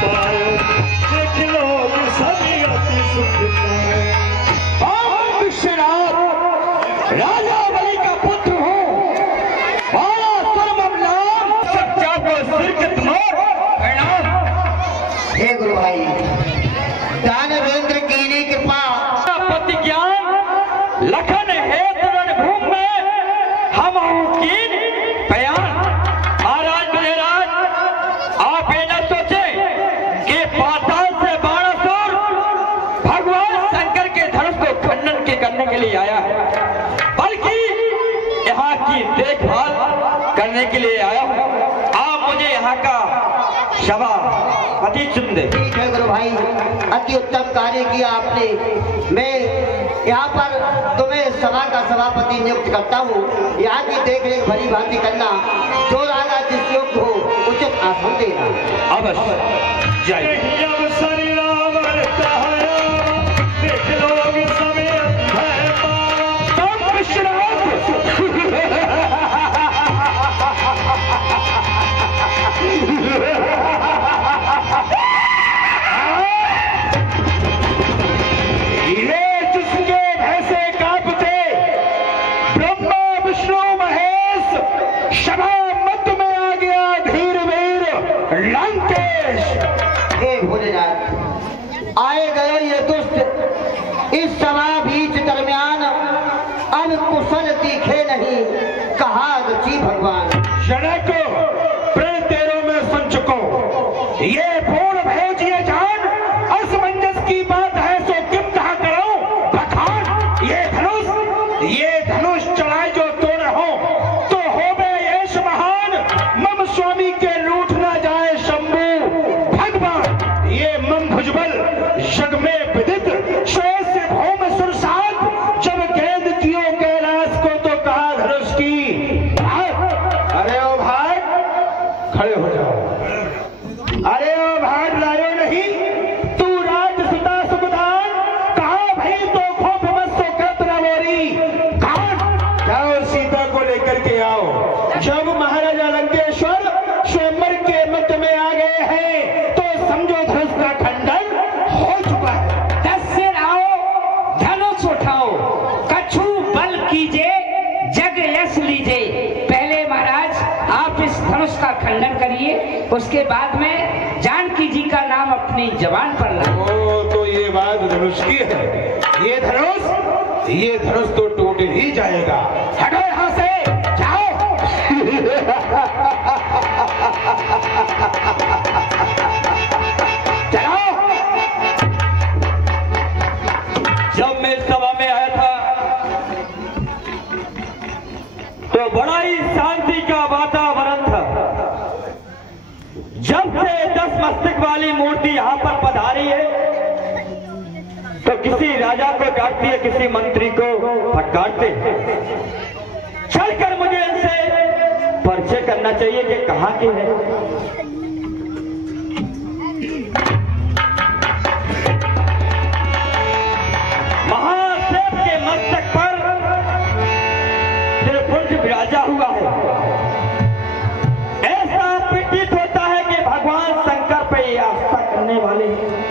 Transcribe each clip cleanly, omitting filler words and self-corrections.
पाए, देख लोग सभी अति सुख पाए। आप विश्वनाथ राजा बलि का पुत्र हो, बाला सर्वम नाम सच्चा को सिरकत मोर प्रणाम। हे गुरु भाई, दानवेंद्र कीनी कृपा पति ज्ञान लखन है रणभूमि में हम कीन बयान। महाराज महाराज आप ये न सोचे कि पाताल से बाणासुर भगवान शंकर के धनुष को खंडन के करने के लिए आया है, बल्कि यहाँ की देखभाल करने के लिए आया हूँ। आप मुझे यहाँ का सभापति चुन दे। ठीक है गुरु भाई, अति उत्तम कार्य किया आपने। मैं यहाँ पर तुम्हें सभा का सभापति नियुक्त करता हूँ। यहाँ की देख रेख भली भांति करना, जो राजा जिस योग्य हो उचित आसन देना। अवश्य जय। अवसर रावण कहाया, देख लोग सभी भय पाया। तब विश्वनाथ ये जिसके भैसे कांपते ब्रह्मा विष्णु महेश, सभा मध्य में आ गया धीर वीर लंकेश। हे भोलेनाथ, आए गए ये दुष्ट इस सभा बीच दरमियान, अब कुशल दिखे नहीं कहा रुचि भगवान। शरण को प्रण तेरों में सुन चुको, ये पूर्ण भेजिए जान, असमंजस की बात है सो किम कहा करो बखान। ये धनुष चढ़ाए जो तोड़ हो, तो हो बे यश महान, मम स्वामी के लूट ना जाए शंभु भगवान। ये मम भुजबल जग में विदित, श्वेत से भौम सुरसात, जब गेंद कियो कैलाश को तो कहा धनुष की भाग। अरे ओ भाग, खड़े हो जाओ। अरे ओ भाग लायो नहीं, तू राज सुता सुखदान, कहा भाई तो खोप मत तो करत न मोरी कान। जाओ सीता को लेकर के आओ। जब महाराजा लंकेश्वर स्वयंवर के मध्य में आ गए हैं, तो समझो धनुष का खंडन हो चुका है। 10 सिर आओ, धनुष उठाओ, कछु बल कीजिए, जग यश लीजिए। पहले महाराज आप इस धनुष का खंडन करिए, उसके बाद में जानकी जी का नाम अपनी जबान पर लाओ। ओ तो ये बात धनुष की है। ये धनुष तो टूट ही जाएगा। हटो यहाँ से, जाओ। चलो। जब मैं सभा में आया था तो बड़ा ही शांति का वातावरण था। जब से 10 मस्तक वाली मूर्ति यहाँ पर पधारी है, तो किसी राजा को डांटती है, किसी मंत्री को फटकारते हैं। चलकर मुझे इनसे परिचय करना चाहिए कि कहाँ के हैं। महादेव के मस्तक पर त्रिपुंज विराजा हुआ है। ऐसा प्रतीत होता है कि भगवान शंकर पे ये आस्था करने वाले हैं।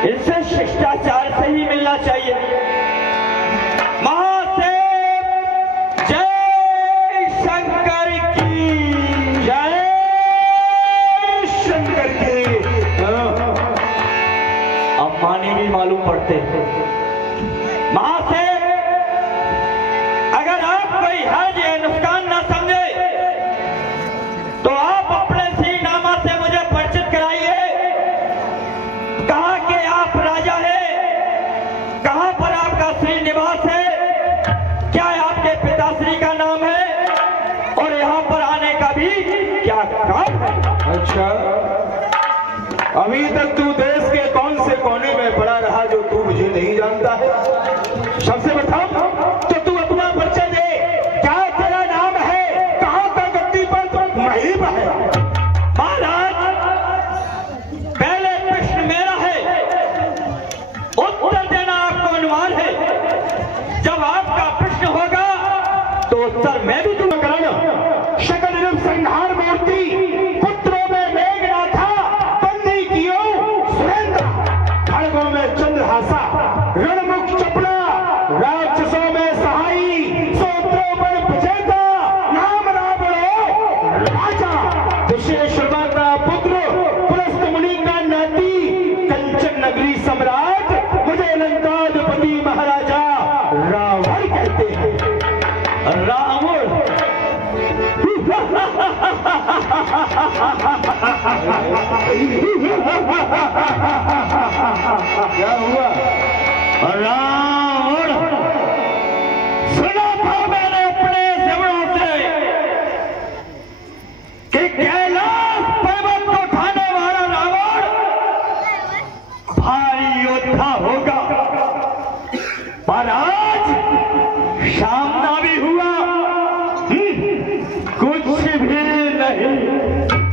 इनसे शिष्टाचार से ही मिलना चाहिए। महादेव जय शंकर की, जय शंकर की। अब मानी भी मालूम पड़ते हैं। महादेव, अगर आप कोई हर्ज या नुकसान ना समझे तो आप अपने सी नामा से मुझे परिचित कराइए। कहाँ के आप राजा है, कहाँ पर आपका श्री निवास है, क्या आपके पिताश्री का नाम है, और यहाँ पर आने का भी क्या काम है। अच्छा, अभी तक तू देश के कौन से कोने में पड़ा रहा जो तू मुझे नहीं जानता है? सबसे प्रथम तो तू अपना परिचय दे। क्या तेरा नाम है, कहाँ का गद्दी पर महरीब है? महाराज, पहले प्रश्न मेरा है, उत्तर देना आपको अनुमान है। जब आपका प्रश्न होगा तो उत्तर मैं भी दूंगा। कराना सकल रूप संहार मूर्ति, पुत्रों में मेघनाथ रावण कहते हैं। रावण क्या हुआ? रावण सुना था मैंने अपने सेवकों से कि कैलाश पर्वत को उठाने वाला रावण भारी योद्धा होगा, पर आज सामना भी हुआ कुछ भी नहीं।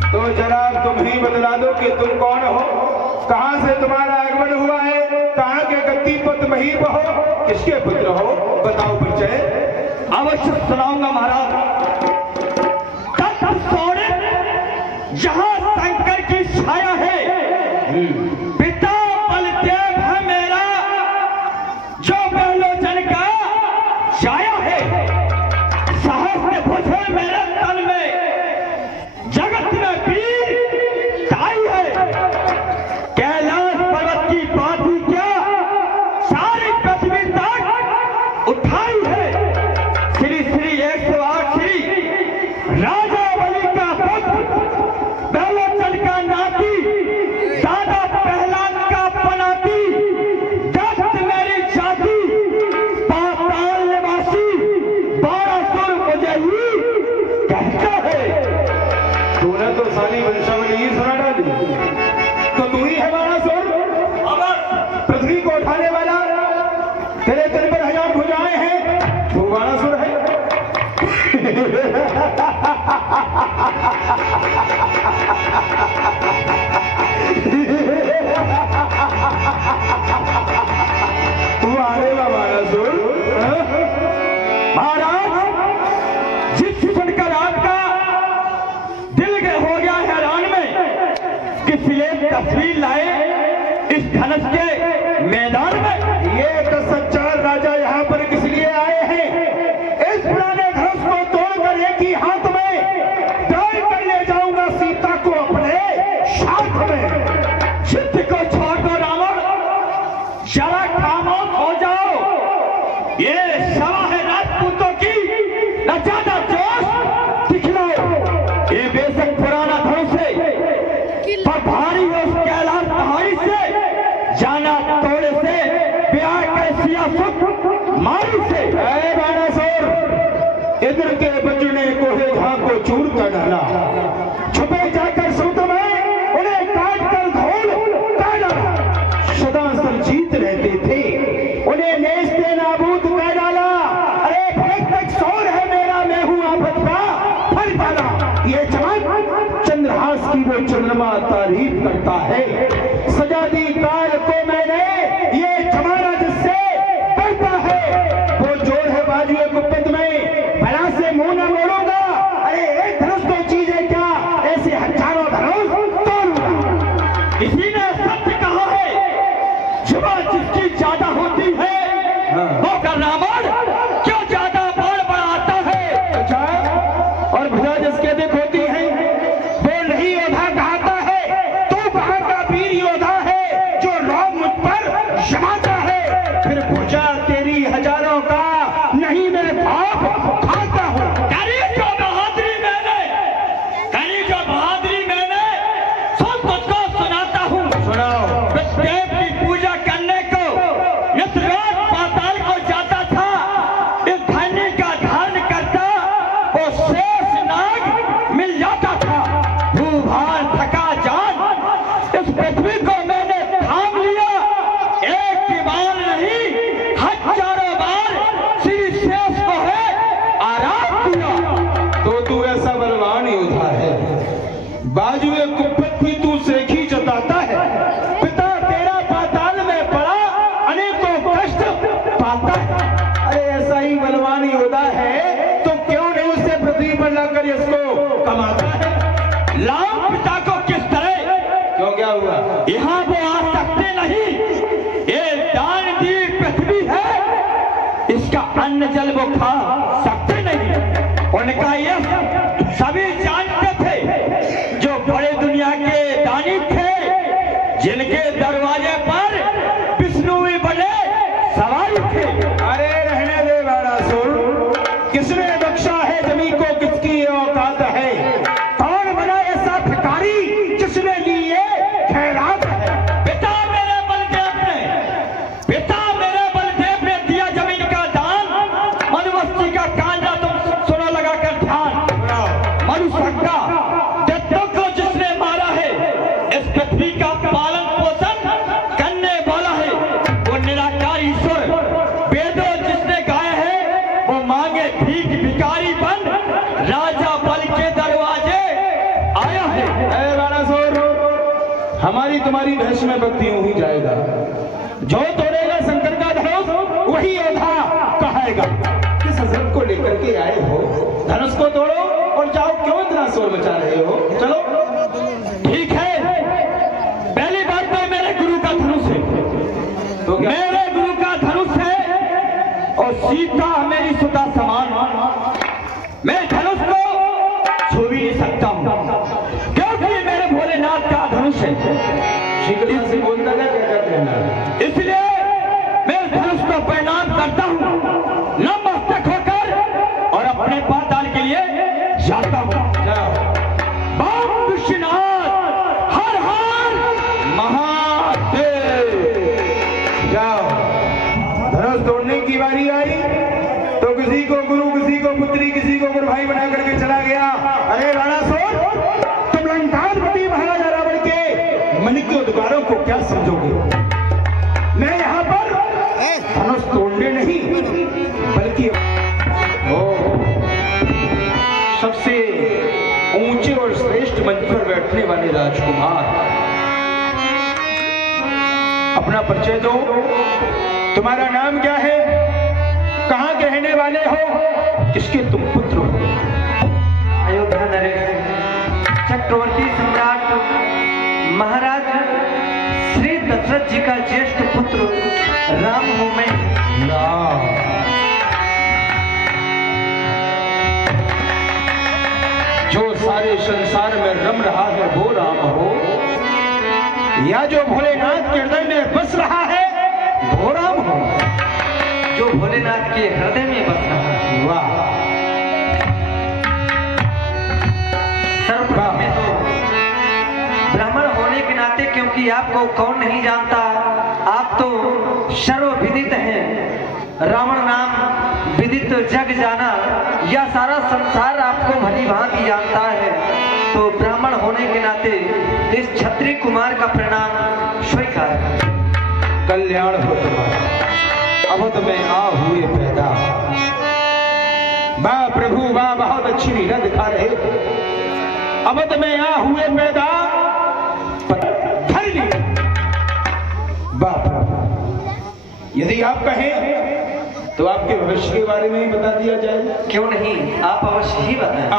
तो जनाब तुम ही बतला दो कि तुम कौन हो, कहां से तुम्हारा आगमन हुआ है, कहां के गद्दी पत महीप हो, किसके पुत्र हो, बताओ परिचय। अवश्य सुनाऊंगा महाराज। सोने जहां शंकर की छाया है, पिता बलदेव है मेरा, जो बहलोचन का छाया है। सहस्त्र भुज है मेरे तन में, जगत में वीर ताई है। कैलाश पर्वत की बात ही क्या, सारी पृथ्वी तक उठाई है। श्री श्री 108 श्री राजा बलि का पुत्र, बहलोचन का नाती, दादा पहलान का पनाती, दस्त मेरी जाति, पाताल निवासी, 12 सुर मुझे ही कहता है। तूने तो सारी वंशावली ही सुना डाली, तो तू ही है 12 सुर, पृथ्वी को उठाने वाला। तेरे तन पर 1000 भुजाएं हैं, तू 12 सुर है। तू आने वाला 12 सुर। महाराज जिस सुनकर आपका दिल के हो गया हैरान में, किस लिए तस्वीर लाए इस धनुष के मैदान में। ये 10,000 राजा यहाँ पर किस लिए आए हैं? इस पुराने धनुष को तोड़कर एक ही हाथ में दाई कर ले जाऊंगा सीता को अपने साथ में। चित्त को छोड़ दो रावण, जरा खामोश हो जाओ। ये सभा है राजपूतों की, न ज्यादा जोश दिखलाओ। ये बेशक पुराना धनुष है, पर भारी है उस कैलाश पहाड़ी से, जाना तोड़े से, ब्याह कैसिया सुख मारी से। ऐ बाणासुर, इंद्र के बचने कोहे झां को चूर कर डाला, छुपे जाकर सूत में उन्हें काट कर घोल कर डाला। सदा संजीत रहते थे, उन्हें नेस्ते नाबूद कर डाला। अरे भड़क तक सौर है मेरा, मैं हूं आफत का फल पाला। ये जवान चंद्रहास की वो चंद्रमा तारीफ करता है। सजा दी काल को मैंने, ये जमाना जिससे डरता है, वो जोड़ है बाजुए कुप्पत में, भला से मुंह न मोड़ूंगा। अरे एक धनुष तो चीज है क्या, ऐसे हजारों धनुष तोड़ूंगा। इसी ने सत्य कहा है, जुबान जिसकी ज्यादा होती है वो का रावण क्यों ज्यादा बाढ़ बढ़ाता है। अच्छा, और भुजा जिसके अधिक होती है वो नहीं योद्धा कहता है, तू कहाँ का वीर योद्धा है जो रोब मुझ पर जमाता है। फिर भुजा तेरी हजारों का नहीं, मैं भाप खाता हूं। करी जो बहादुरी मैंने सुन तुझको सुनाता हूँ। सुनाओ। देव की पूजा करने को यशराज पाताल को जाता था, इस धनी का धारण करता, वो शेष नाग मिल जाता था। भूभार थका जान, इस पृथ्वी को मैंने थाम लिया, एक की बार नहीं हजारों बार श्री शेष को है आराम दिया। तो तू ऐसा बलवान योद्धा है, बाजुए कुप्पत भी तू सेखी जताता है। पिता तेरा पाताल में पड़ा, अनेकों कष्ट पाता है। अरे ऐसा ही बलवान योद्धा है, तो क्यों नहीं उसे पृथ्वी पर लाकर इसको कमाता है? लाओ पिता को किस तरह, क्यों, क्या हुआ? यहाँ वो आ सकते नहीं। ये दान दी पृथ्वी है, इसका अन्न जल वो खा सकते नहीं। उनका ये सभी जानते थे, जो बड़े दुनिया के दानी थे, जिनके दरवाजे पर विष्णु भी बड़े सवारी थे। अरे हमारी तुम्हारी बहस में वक्त यूं ही जाएगा। जो तोड़ेगा शंकर का धनुष वही योद्धा कहेगा। किस हजरत को लेकर के आए हो? धनुष को तोड़ो और जाओ, क्यों इतना शोर मचा रहे हो? चलो ठीक है, पहली बात तो मेरे गुरु का धनुष है, तो मेरे गुरु का धनुष है और सीता मेरी सुता समान। मैं धनुष को छू भी नहीं सकता हूं क्योंकि ये मेरे भोलेनाथ का धनुष है। श्री से बोलता है क्या कहना, इसलिए मैं धनुष को प्रणाम करता हूं नतमस्तक होकर और अपने पाताल के लिए जाता हूं। बाम विश्वनाथ, हर हर महादेव। जाओ, धनुष तोड़ने की बारी आई तो किसी को गुरु, किसी को पुत्री, किसी को गुरु भाई बना करके चला गया। अरे राणा सोर, तुम लंकाधिपति महाराजा रावण के मन के उद्गारों को क्या समझोगे? मैं यहाँ पर धनुष तोड़ने नहीं बल्कि सबसे ऊंचे और श्रेष्ठ मंच पर बैठने वाले राजकुमार, अपना परिचय दो। तुम्हारा नाम क्या है? कहाँ के रहने वाले हो? किसके तुम पुत्र हो? अयोध्या नरेश, चक्रवर्ती सम्राट महाराज श्री दशरथ जी का ज्येष्ठ पुत्र राम हूं मैं। जो सारे संसार में रम रहा है वो राम हो, या जो भोलेनाथ के हृदय में बस रहा है वो राम हो? जो भोलेनाथ के हृदय में बस रहा है। वाह, सर्वप्रथम में तो ब्राह्मण होने के नाते, क्योंकि आपको कौन नहीं जानता, आप तो सर्वविदित हैं। रावण नाम विदित जग जाना, यह सारा संसार आपको भली भांति जानता है। तो ब्राह्मण होने के नाते इस क्षत्रिय कुमार का प्रणाम स्वीकार। कल्याण हो तुम्हारा। अवध में आ हुए पैदा। वाह प्रभु वाह, बहुत अच्छी लीला दिखा रहे हो। अवध में आ हुए पैदा, धर ली। वाह प्रभु, यदि आप कहें तो आपके भविष्य के बारे में ही बता दिया जाए। क्यों नहीं, आप अवश्य ही बताएं।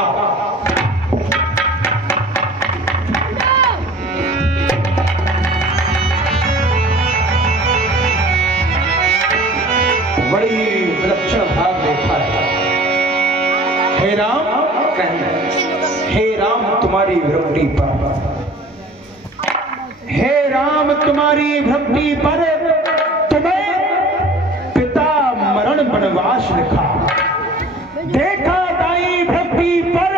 बड़ी विलक्षण भाग देखा है। हे राम, हे राम तुम्हारी भक्ति पर, हे राम तुम्हारी भक्ति पर तुम्हें पिता मरण वनवास लिखा। देखा दाई भक्ति पर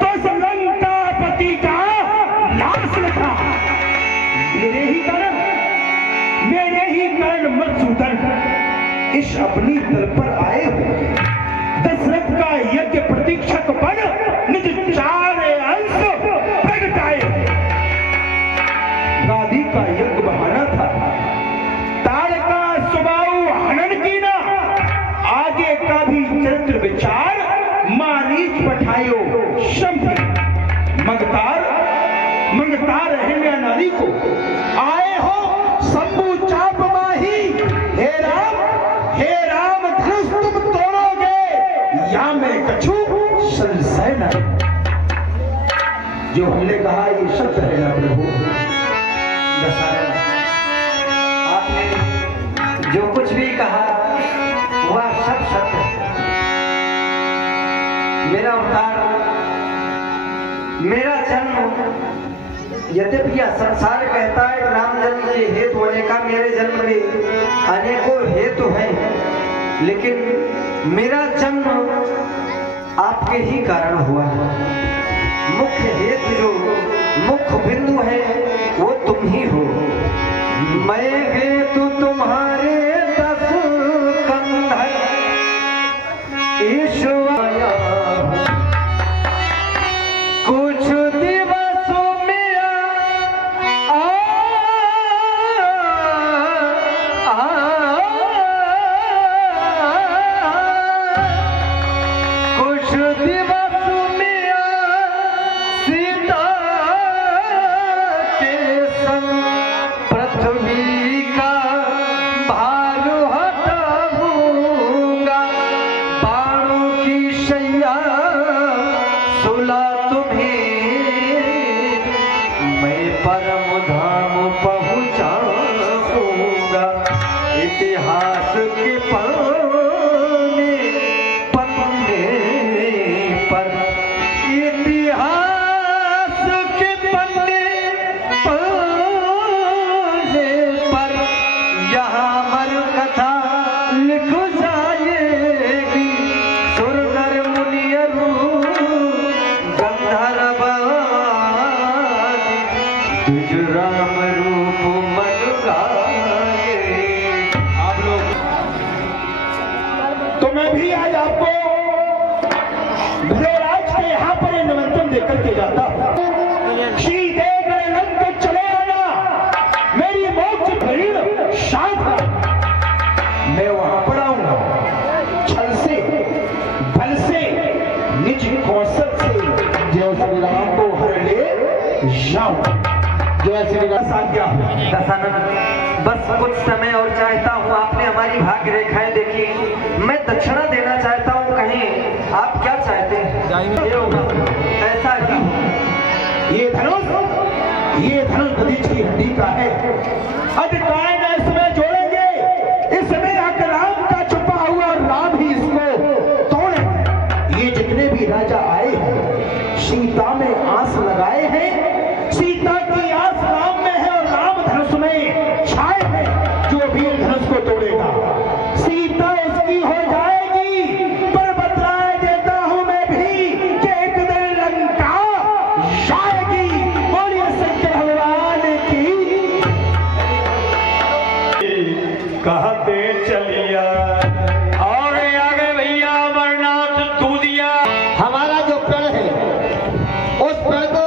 तो लंकापति का नाश लिखा। मेरे ही कारण मधुसूदन इस अपनी दल पर आए हो। दशरथ का यज्ञ प्रतीक्षक बन निज चार अंश प्रगटाए। गादी का यज्ञ बहाना था, ताड़का सुबाऊ हनन की ना। आगे का भी चरित्र विचार मारीच पठायो शंभु। मंगतार रहने नारी को आए हो शंभु चाप माही। हे राम धनुष तुम तोड़ोगे या मैं कछू संशय न। जो हमने कहा ये सत्य है ना प्रभु? आपने जो कुछ भी कहा वह सब सत्य है। मेरा अवतार, मेरा जन्म, यद्यपि यह संसार कहता है राम जन्म के हेतु होने का, मेरे जन्म के अनेकों हेतु हैं, लेकिन मेरा जन्म आपके ही कारण हुआ है। मुख्य हेतु जो मुख्य बिंदु है वो तुम ही हो। मैं हेतु तुम्हारे 10 कंधर ईश्वर कुछ दिवसों में कुछ दिवसों में सीता के संग भी आज आपको भ्रमराज के यहाँ पर निमंत्रण देकर के जाता हूँ। सीधे लंक चले आना, मेरी मोक्ष भीड़ साथ मैं वहां पर आऊंगा। छल से, बल से, निज कौशल से जय श्री राम को हर ले जाऊं। जय श्री राम। आज्ञा दशानन, बस कुछ समय और चाहता हूँ। आपने हमारी भाग्य रेखाएं देखी, मैं दक्षिणा देना चाहता हूँ। कहें आप क्या चाहते हैं? ये होगा, ऐसा ही हो। ये धनुष गदिश की हड्डी का है। अधिकार इसमें जोड़ेंगे, इसमें आकर राम का छुपा हुआ, राम ही इसको तोड़े। ये जितने भी राजा आए हैं सीता में आस लगाए हैं, सीता की आस राम में है और राम धनुष में छाए हैं। जो भी धनुष को तोड़ेगा सीता उसकी हो जाएगी। पर बतलाए देता हूं मैं भी कि एक दिन लंका जाएगी। बोलिए सत्य भगवान की। कहते चलिया और आगे भैया अमरनाथ दूधिया। हमारा जो प्रण है उस प्रण को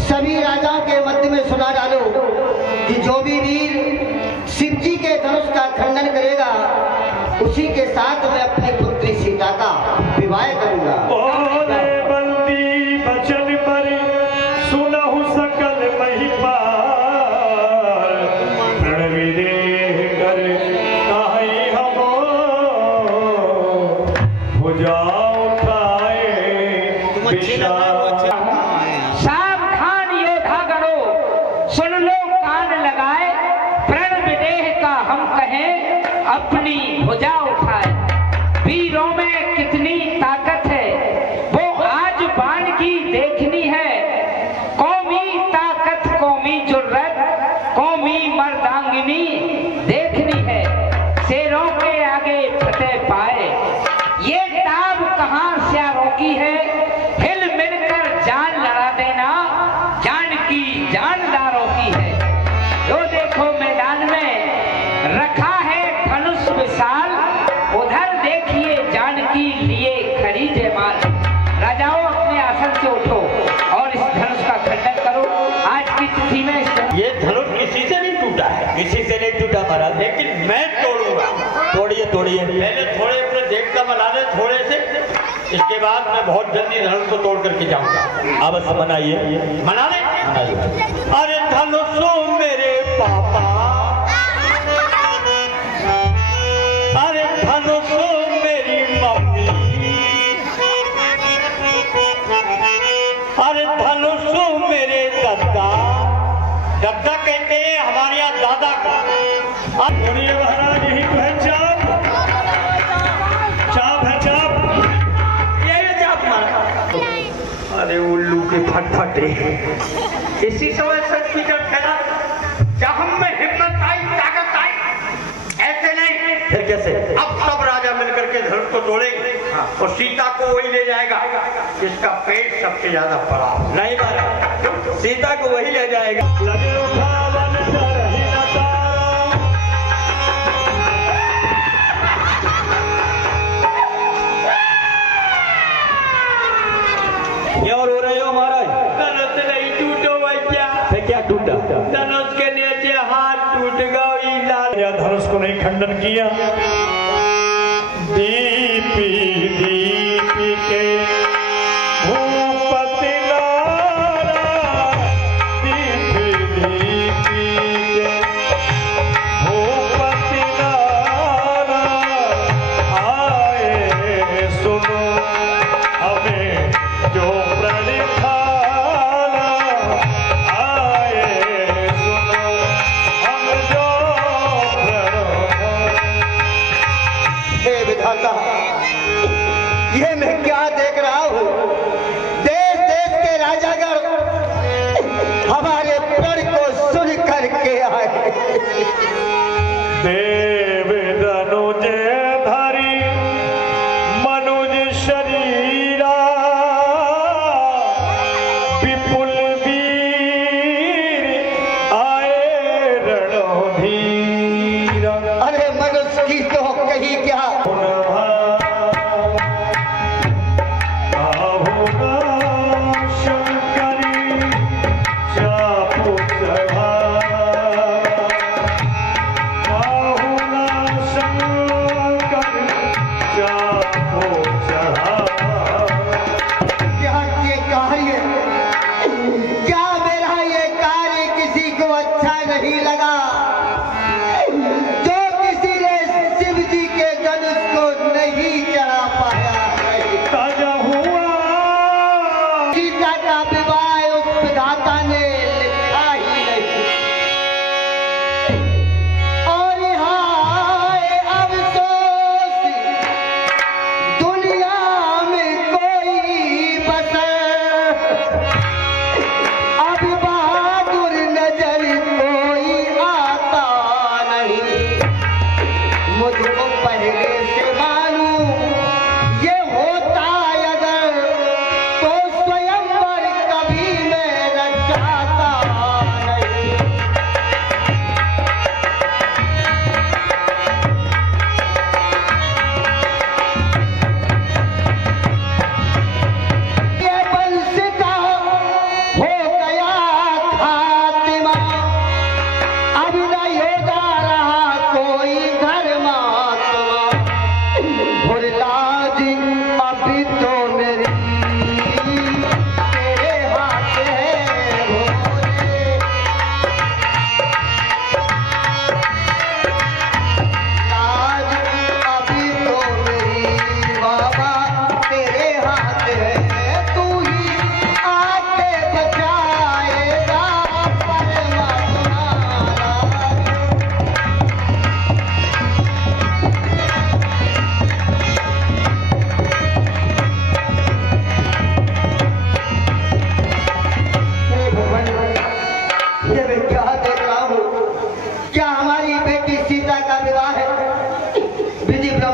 सभी राजाओं के मध्य में सुना डालो कि जो भी वीर शिव जी के धनुष का खंडन करेगा उसी के साथ मैं अपनी पुत्री सीता का विवाह करूंगा। बोले बंदी बचन पर सुनहु सकल महिपाल, प्रण विदेह कर काहे हमो भुजा उठाए विशाल। सावधान योद्धा गणो, सुन लो कान लगाए। प्रण विदेह का हम कहें, अपनी भुजा उठाए। वीरों में कितनी ताकत है वो आज बाण की देखनी है। कौमी ताकत, कौमी जुर्रत, कौमी मर्दांगिनी देखनी है। शेरों के आगे फतेह पाए, ये ताब कहाँ स्यारों की है। हिल मिलकर जान लड़ा देना, जान की जानदारों की है। जो देखो मैदान में रखा है धनुष विशाल, उधर देखिए जानकी लिए खड़ी जयमाल। राजाओं अपने आसन से उठो और इस धनुष का खंडन करो। आज की तिथि में ये धनुष किसी से नहीं टूटा है, किसी से नहीं टूटा महाराज, लेकिन मैं तोड़ूंगा। तोड़िए तोड़िए, पहले थोड़े अपने देवता बना दे थोड़े से, इसके बाद मैं बहुत जल्दी धनुष को तोड़ करके जाऊंगा। अवश्य मनाइए, मना ले मनाइए। अरे धनुषो मेरे पापा, अरे धनुषो मेरी मम्मी, अरे धनुषो मेरे दादा। दादा कहते हैं हमारे यहाँ दादा का। बोलिए महाराज, यही तो है चाप। चाप है चाप, ये चाप मारा। अरे उल्लू के फटफटे, इसी समय सच की जब खेला, जब हम में हिम्मत आई, ताकत आई, ऐसे नहीं फिर कैसे। अब सब राजा मिलकर के धनुष को तोड़ेंगे और सीता को वही ले जाएगा जिसका पेट सबसे ज्यादा बड़ा। नहीं मारा, सीता को वही ले जाएगा। लगे उठावन करहि न तारो, क्यों रो रहे हो महाराज? धनुष नहीं टूटो भैया। फिर क्या टूटा? धनुष के नीचे हाथ टूट गया। धनुष को नहीं खंडन किया। दीपी दीपी के भूपति नारा, दीपी दीपी के भूपति नारा, आए सुनो हमें जो प्रण खाना, आए सुनो हम जो प्रण। हे विधाता, ये मैं क्या देख रहा हूँ। देश देश के राजागण हमारे प्रण को सुन करके आए। देव धनुज धरी मनुज शरीरा, विपुल वीर आए रणधीरा। अरे मनुष्य की तो कही क्या,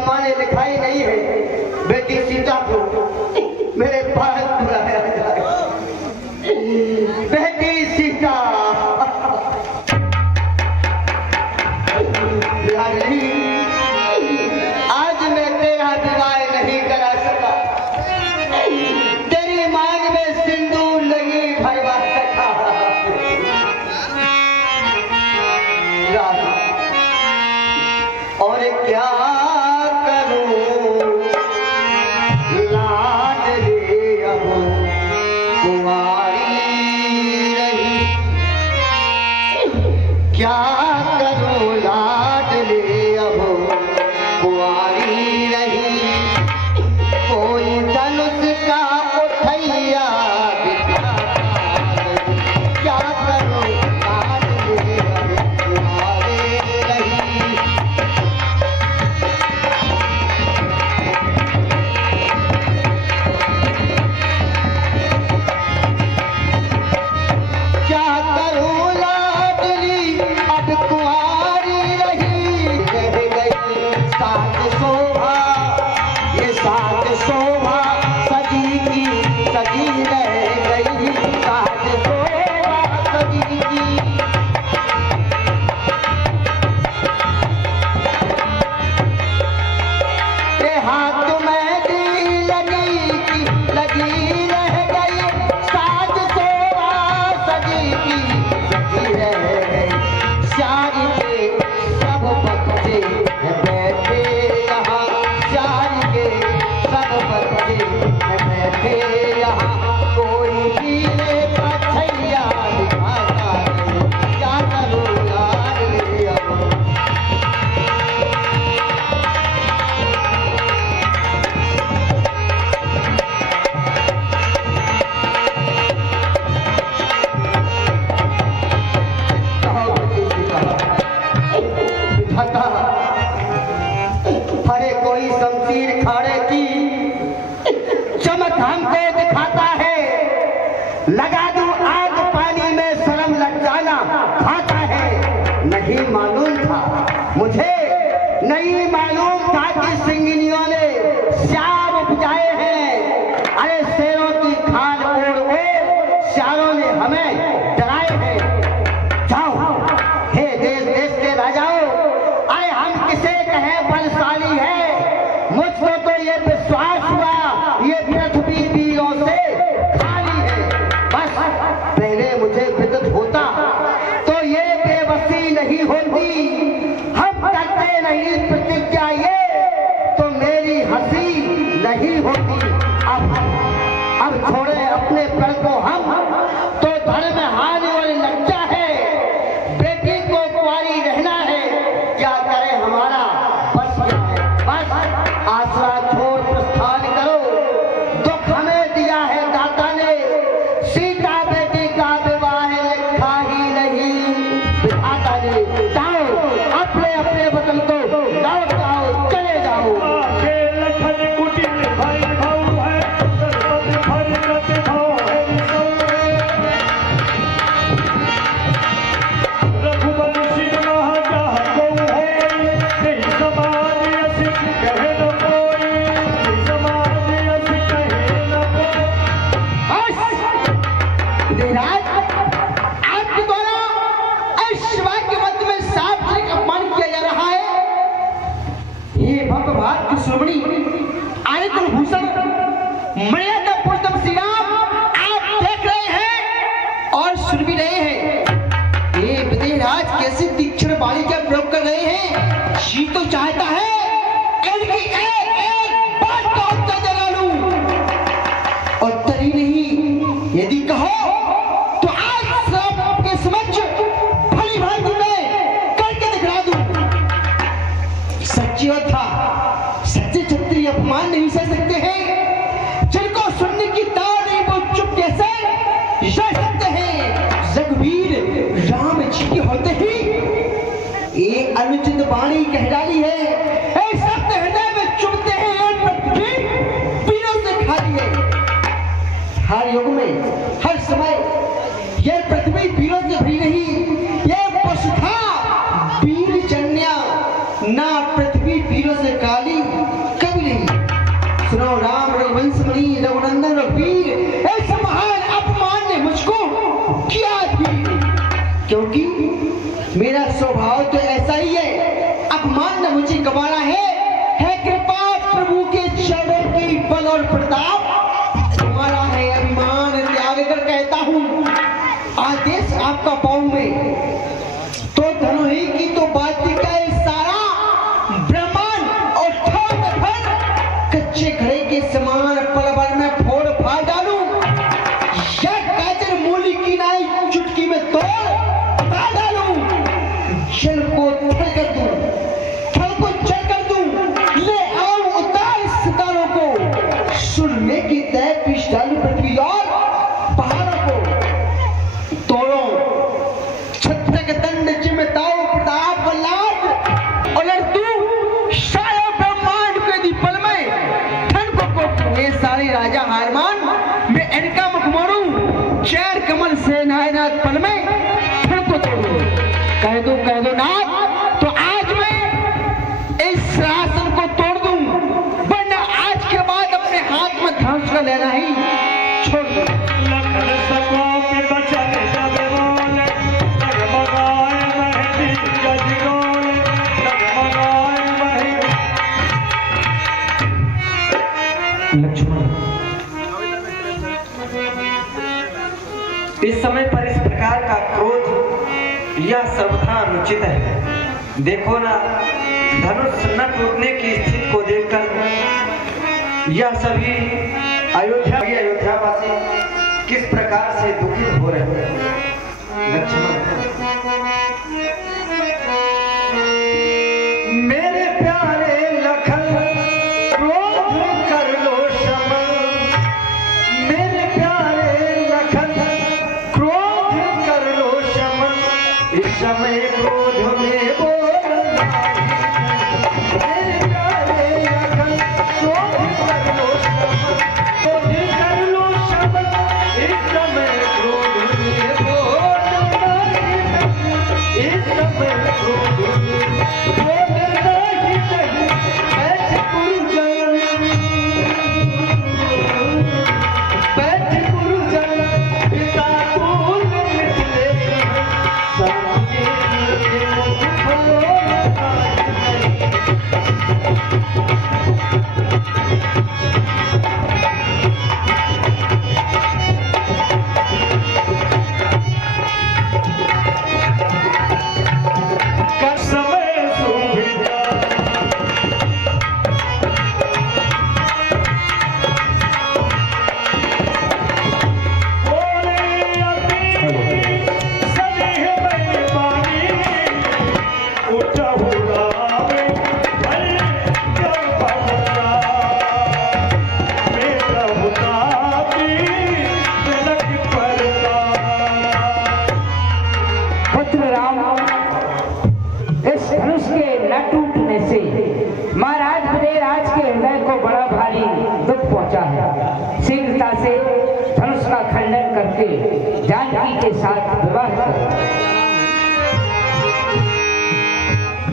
माँ ने लिखा ही नहीं है बेटी सीता को मेरे पास बुलाया जाए। बेटी सीता लाडली, आज मैं तेरा विवाह नहीं करा सका, तेरी मांग में सिंदूर नहीं भरवा सका। और क्या करूं लाडली अब कुंवारी रही, क्या करूं लाडली अब कुंवारी रही, कोई धनुष का उठैया दिखा, क्या करूं लाडली अब कुंवारी रही। क्या करूं लाडली अब कुंवारी रही, रह गई सात शोभा, ये सात शोभा सजी की सजी रह गई, सात शोभा सजी की। ये हाथ में दी लगी की लगी रह गई, सात शोभा सजी की सजी रह गई। शादी के सब बच्चे बैठे यहाँ, शादी के सब बच्चे बैठे यहाँ, कोई पीले पछैया दिखाता नहीं, क्या करूं लाडली अब। विधाता, हरे कोई शमशीर खाड़े की चमक हमको दिखाता है, लगा दूं आग पानी में शर्म लग जाना खाता है। नहीं मालूम था मुझे, नहीं मालूम था कि सिंगिनियों ने श्याम उपजाए हैं। अरे शेरों की खाल ओढ़ ओढ़ श्यारों ने हमें डराए हैं। जाओ हे देश देश के राजाओं, अरे हम किसे कहें बलशाली है, मुझको तो ये विश्वास हुआ ये पृथ्वी वीरों से खाली है। बस पहले मुझे विदित होता तो ये बेबसी नहीं होती, हम करते नहीं प्रतिज्ञा ये तो मेरी हंसी नहीं होती। अब छोड़े अपने पर को हम तो धर्म हानि और लज्जा है, बेटी को कुंवारी रहना है, क्या करे हमारा बस क्या है। बस आसरा छोड़ प्रस्थान करो, दुख हमें दिया है दाता ने, सीता बेटी का विवाह लिखा ही नहीं विधाता ने। जाओ अपने अपने वतन को लौट जाओ, चले जाओ। आपके द्वारा शिवा के मध्य में सार्वजनिक अपमान किया जा रहा है। ये भगवान की श्रोमणी आने कुलभूषण मर्यादा पुरुषोत्तम श्री राम आप देख रहे हैं और सुन भी रहे हैं। ये विदेहराज कैसी तीक्ष्ण वाणी का प्रयोग कर रहे हैं। जी तो चाहता है इनकी एक एक बात का उत्तर दिला लूं, उत्तर ही नहीं यदि कहो तो आज सबके समक्ष भली भांति में करके दिखला दूं। सच्ची था सच्चे क्षत्रिय अपमान नहीं सह सकते हैं, जिनको सुनने की तार नहीं वो चुप कैसे रह सकते हैं। रघुवीर राम जी के होते ही ये अनुचित वाणी कह डाली है, सत्य हृदय में चुभते हैं पृथ्वी पीड़ों से खाली है। हर युग में हर समय यह पृथ्वी वीरों से भरी नहीं, यह पशुथा वीर जन्या ना पृथ्वी वीरों से काली। कच्चे घड़े के समान पल भर में फोड़ फाड़ डालूं या गाजर मूली की नाई चुटकी में तोड़ डालूं, जल को थल कर दूं, थल को चढ़ कर दूं, ले आऊं उतार सितारों को, सुरमे की तय पीस डालूं पृथ्वी और पहाड़ों को तोड़ो, छत्रक दंड चिमटाओ प्रताप वल्लाभ और तू सारा ब्रह्मांड के दी पल में ठन को ये सारे राजा हारमान मैं इनका मुख मोड़ूं, चैर कमल से नायनाथ पल में ठन को तोड़ूं, कह दो नाथ तो आज मैं इस शासन को तोड़ दूं, वरना आज के बाद अपने हाथ में धनुष का लेना ही छोड़ दूं। लक्ष्मण, इस समय पर इस प्रकार का क्रोध यह सर्वथा अनुचित है। देखो ना, धनुष न टूटने की स्थिति को देखकर यह सभी अयोध्यावासी किस प्रकार से दुखित हो रहे हैं। लक्ष्मण, मेरे प्यारे लखन क्रोध कर लो शमन, मेरे प्यारे लखन क्रोध कर लो शमन, इस समय क्रोध में बोलना, मेरे प्यारे लखन क्रोध कर लो शमन, क्रोध कर लो शमन, इस समय क्रोध में बोलना, इस समय क्रोध में बोलना ही नहीं, बैठ गुरुजन, बैठ गुरुजन, पिता तूल मिथले, सामने मुझे बोलना ही नहीं। महाराज विजयराज के हृदय को बड़ा भारी दुख पहुंचा है। शीघ्रता से धनुष का खंडन करके जानकी के साथ विवाह कर।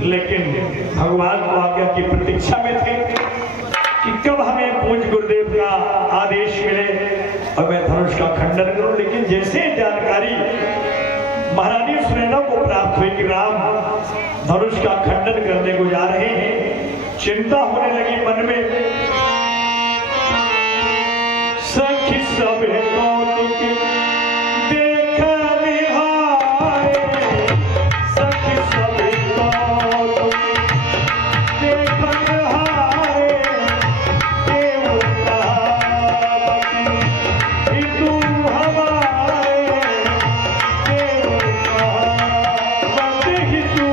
लेकिन भगवान को आज्ञा की प्रतीक्षा में थे कि कब हमें पूज्य गुरुदेव का आदेश मिले और मैं धनुष का खंडन करूं। लेकिन जैसे जानकारी महारानी सुनैना को प्राप्त हुई कि राम धनुष का खंडन करने को जा रहे हैं, चिंता होने लगी मन में। सखी सब कौतुक देख निहारे, सखी सब कौतुक देख निहारे, देव कहावत हितू हमारे, देव कहावत हितू।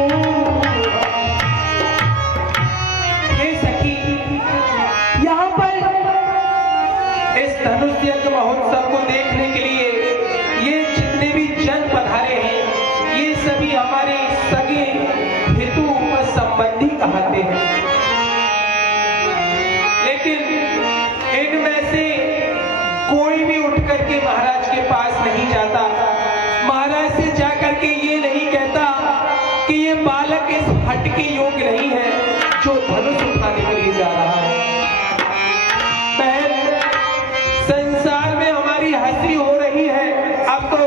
यहाँ पर इस धनुष यज्ञ महोत्सव को देखने के लिए ये जितने भी जन पधारे हैं, ये सभी हमारे सगे हितू व संबंधी कहते हैं। लेकिन इनमें से कोई भी उठ करके महाराज के पास नहीं जाता, महाराज से जाकर के ये नहीं कहता कि ये बालक इस हट के योग्य नहीं है जो धनुष उठाने के लिए जा रहा है। संसार में हमारी हंसी हो रही है, अब तो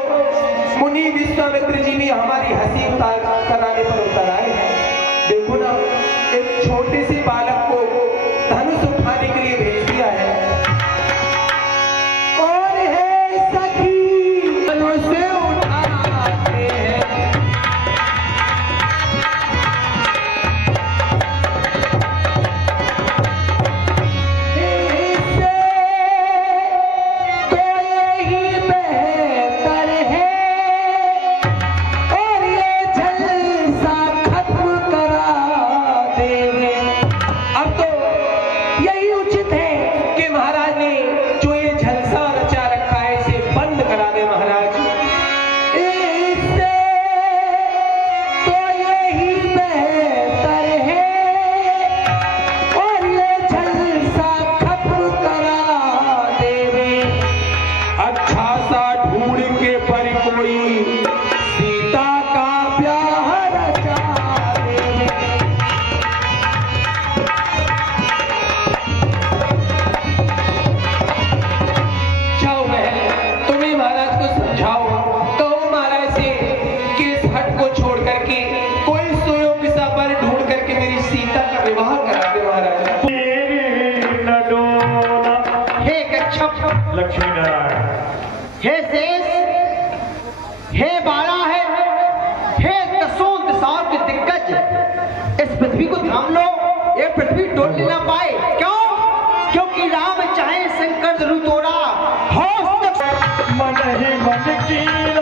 मुनि विश्वामित्र जी भी हमारी हंसी उतार कराने पर उतर आए हैं। देखो ना, एक छोटे से बालक को धनुष उठाने के लिए भेज दिया है। और हे सखी धनुष उठाते हैं, कच्छप। लक्ष्मी नारायण। हे शेष, हे बाला है, हे दसों दिशाओं के दिग्गज, इस पृथ्वी को थाम लो, ये पृथ्वी डोलने ना पाए। क्यों? क्योंकि राम चाहे शंकर जरूर तोड़ा हो। मन ही मन की